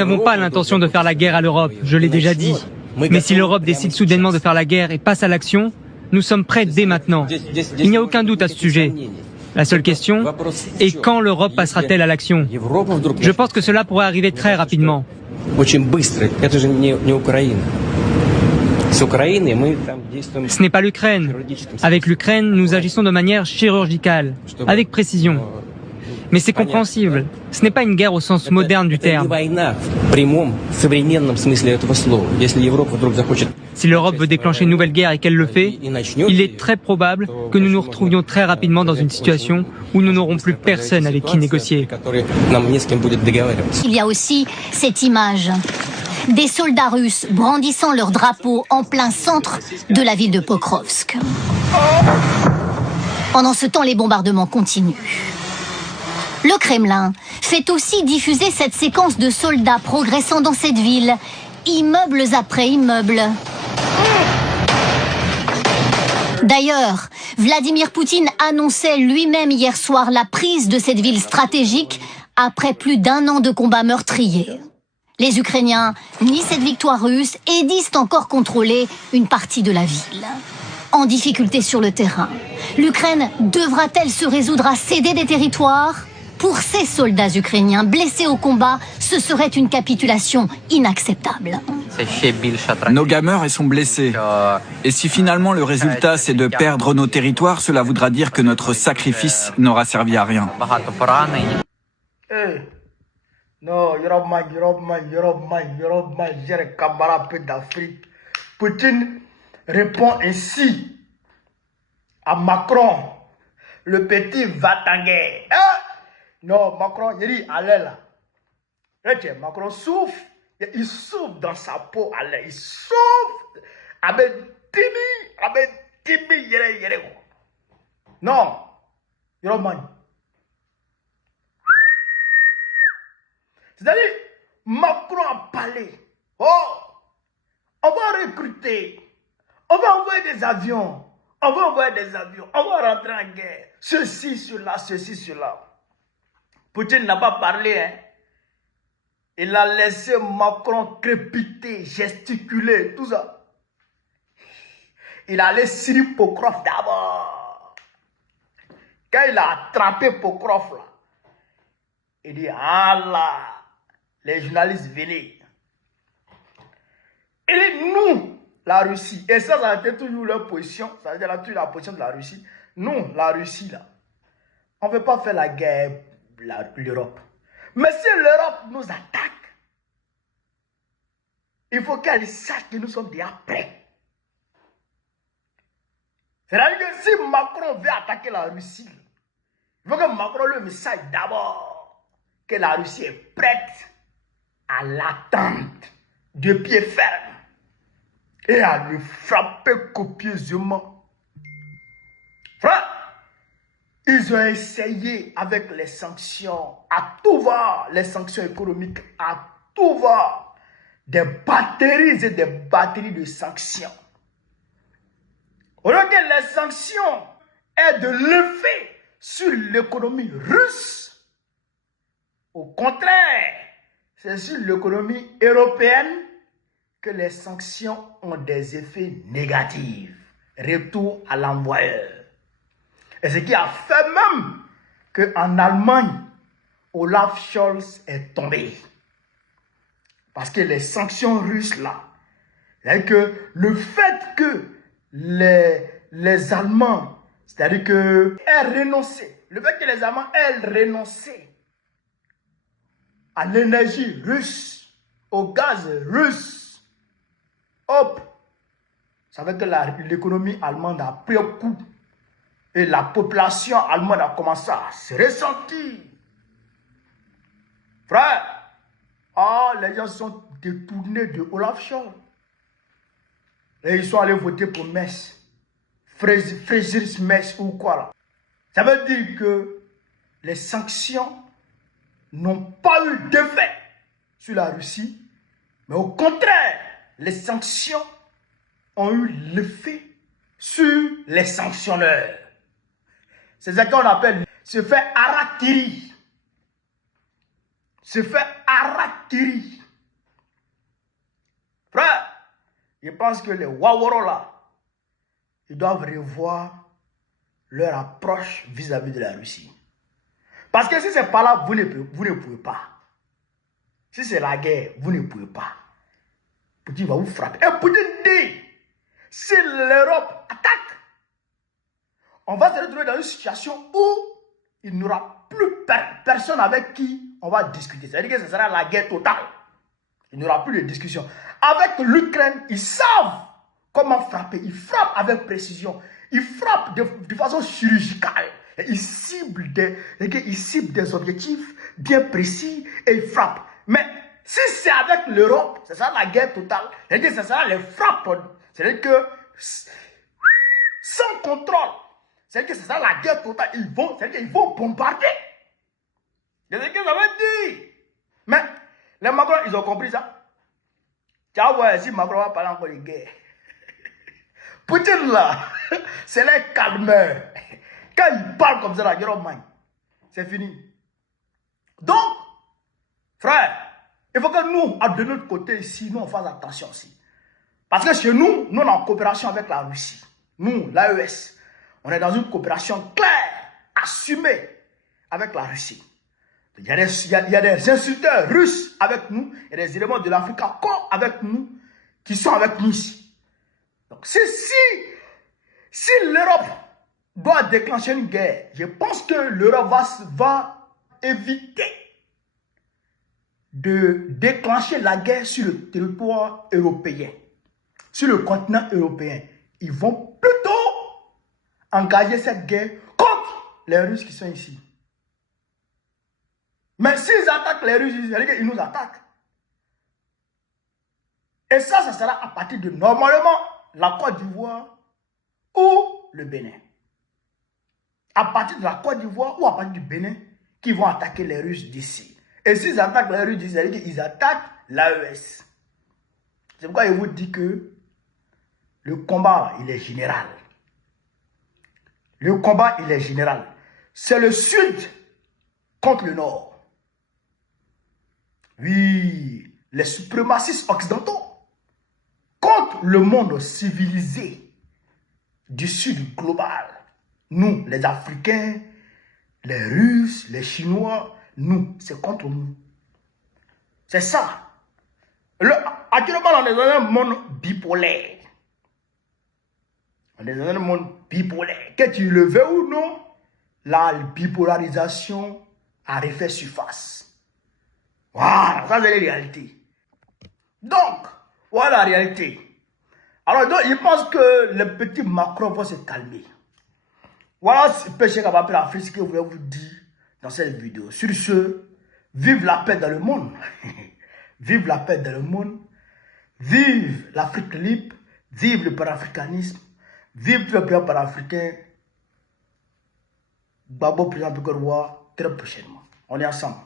Nous n'avons pas l'intention de faire la guerre à l'Europe, je l'ai déjà dit. Mais si l'Europe décide soudainement de faire la guerre et passe à l'action, nous sommes prêts dès maintenant. Il n'y a aucun doute à ce sujet. La seule question est quand l'Europe passera-t-elle à l'action? Je pense que cela pourrait arriver très rapidement. Ce n'est pas l'Ukraine. Avec l'Ukraine, nous agissons de manière chirurgicale, avec précision. Mais c'est compréhensible. Ce n'est pas une guerre au sens moderne du terme. Si l'Europe veut déclencher une nouvelle guerre et qu'elle le fait, il est très probable que nous nous retrouvions très rapidement dans une situation où nous n'aurons plus personne avec qui négocier. Il y a aussi cette image des soldats russes brandissant leur drapeau en plein centre de la ville de Pokrovsk. Pendant ce temps, les bombardements continuent. Le Kremlin fait aussi diffuser cette séquence de soldats progressant dans cette ville, immeubles après immeubles. D'ailleurs, Vladimir Poutine annonçait lui-même hier soir la prise de cette ville stratégique après plus d'1 an de combats meurtriers. Les Ukrainiens nient cette victoire russe et disent encore contrôler une partie de la ville. En difficulté sur le terrain, l'Ukraine devra-t-elle se résoudre à céder des territoires ? Pour ces soldats ukrainiens blessés au combat, ce serait une capitulation inacceptable. Nos gamers sont blessés. Et si finalement le résultat c'est de perdre nos territoires, cela voudra dire que notre sacrifice n'aura servi à rien. Non, j'ai les camarades peu d'Afrique. Poutine répond ainsi à Macron, le petit va-t-en-guerre. Non, Macron, il dit, allez là. Macron souffre, il souffre dans sa peau, allez, il souffre. Avec Tibi, non, c'est-à-dire, Macron a parlé. Oh, on va recruter, on va envoyer des avions, on va rentrer en guerre. Ceci, cela. Poutine n'a pas parlé, hein. Il a laissé Macron crépiter, gesticuler, tout ça. Il a allé Syrie Pokrov d'abord. Quand il a attrapé Pokrov, là, il dit, ah là, les journalistes venaient. Il dit, nous, la Russie, et ça a été toujours leur position, ça a été toujours la position de la Russie. Nous, la Russie, là, on ne veut pas faire la guerre l'Europe. Mais si l'Europe nous attaque, il faut qu'elle sache que nous sommes déjà prêts. C'est-à-dire que si Macron veut attaquer la Russie, il faut que Macron le message d'abord que la Russie est prête à l'attendre de pied ferme et à le frapper copieusement. Frère, ils ont essayé avec les sanctions à tout va, les sanctions économiques à tout va, des batteries et des batteries de sanctions. Au lieu que les sanctions aient de l'effet sur l'économie russe, au contraire, c'est sur l'économie européenne que les sanctions ont des effets négatifs. Retour à l'envoyeur. Et ce qui a fait même qu'en Allemagne, Olaf Scholz est tombé. Parce que les sanctions russes là, c'est-à-dire que le fait que les Allemands, c'est-à-dire que aient renoncé, le fait que les Allemands aient renoncé à l'énergie russe, au gaz russe, hop, ça veut dire que l'économie allemande a pris un coup. Et la population allemande a commencé à se ressentir. Frère, les gens sont détournés de Olaf Scholz. Et ils sont allés voter pour Metz. Friedrich Merz ou quoi là. Ça veut dire que les sanctions n'ont pas eu d'effet sur la Russie. Mais au contraire, les sanctions ont eu l'effet sur les sanctionneurs. C'est ça qu'on appelle se faire harakiri. Se faire harakiri. Je pense que les Waworo là, ils doivent revoir leur approche vis-à-vis de la Russie. Parce que si c'est pas là, vous ne pouvez pas. Si c'est la guerre, vous ne pouvez pas. Poutine va vous frapper. Et Poutine dit, si l'Europe attaque, on va se retrouver dans une situation où il n'y aura plus personne avec qui on va discuter. C'est-à-dire que ce sera la guerre totale. Il n'y aura plus de discussion. Avec l'Ukraine, ils savent comment frapper. Ils frappent avec précision. Ils frappent de façon chirurgicale. Et ils ciblent des objectifs bien précis et ils frappent. Mais si c'est avec l'Europe, ce sera la guerre totale. C'est-à-dire que ce sera les frappes. C'est-à-dire que sans contrôle. C'est-à-dire que ce sera la guerre totale. C'est-à-dire qu'ils vont bombarder. C'est ce que ça veut dire. Mais les Macron, ils ont compris ça. Tu vas voir si Macron va parler encore de guerre. Poutine là, c'est les calmeurs. Quand il parle comme ça, là, c'est fini. Donc, frère, il faut que nous, de notre côté ici, nous on fasse attention aussi. Parce que chez nous, nous on est en coopération avec la Russie. Nous, l'AES, on est dans une coopération claire, assumée avec la Russie. Il y a des insulteurs russes avec nous, il y a des éléments de l'Afrique encore avec nous, qui sont avec nous ici. Donc si l'Europe doit déclencher une guerre, je pense que l'Europe va éviter de déclencher la guerre sur le territoire européen, sur le continent européen. Ils vont plutôt engager cette guerre contre les Russes qui sont ici. Mais s'ils attaquent les Russes, ils nous attaquent. Et ça sera à partir de normalement la Côte d'Ivoire ou le Bénin. À partir de la Côte d'Ivoire ou à partir du Bénin qui vont attaquer les Russes d'ici. Et s'ils attaquent les Russes d'ici, ils attaquent l'AES. C'est pourquoi je vous dis que le combat, il est général. Le combat, il est général. C'est le Sud contre le Nord. Oui, les suprémacistes occidentaux contre le monde civilisé du Sud global. Nous, les Africains, les Russes, les Chinois, nous, c'est contre nous. C'est ça. Actuellement, on est dans un monde bipolaire. On est dans un monde bipolaire. Que tu le veux ou non, la bipolarisation a refait surface. Voilà, ça c'est la réalité. Donc, voilà la réalité. Alors, donc, je pense que le petit Macron va se calmer. Voilà ce péché qu'on va appeler l'Afrique, ce que je voulais vous dire dans cette vidéo. Sur ce, vive la paix dans le monde. Vive la paix dans le monde. Vive l'Afrique libre. Vive le panafricanisme. Vive le peuple panafricain. Babo président Bigorwa, très prochainement. On est ensemble.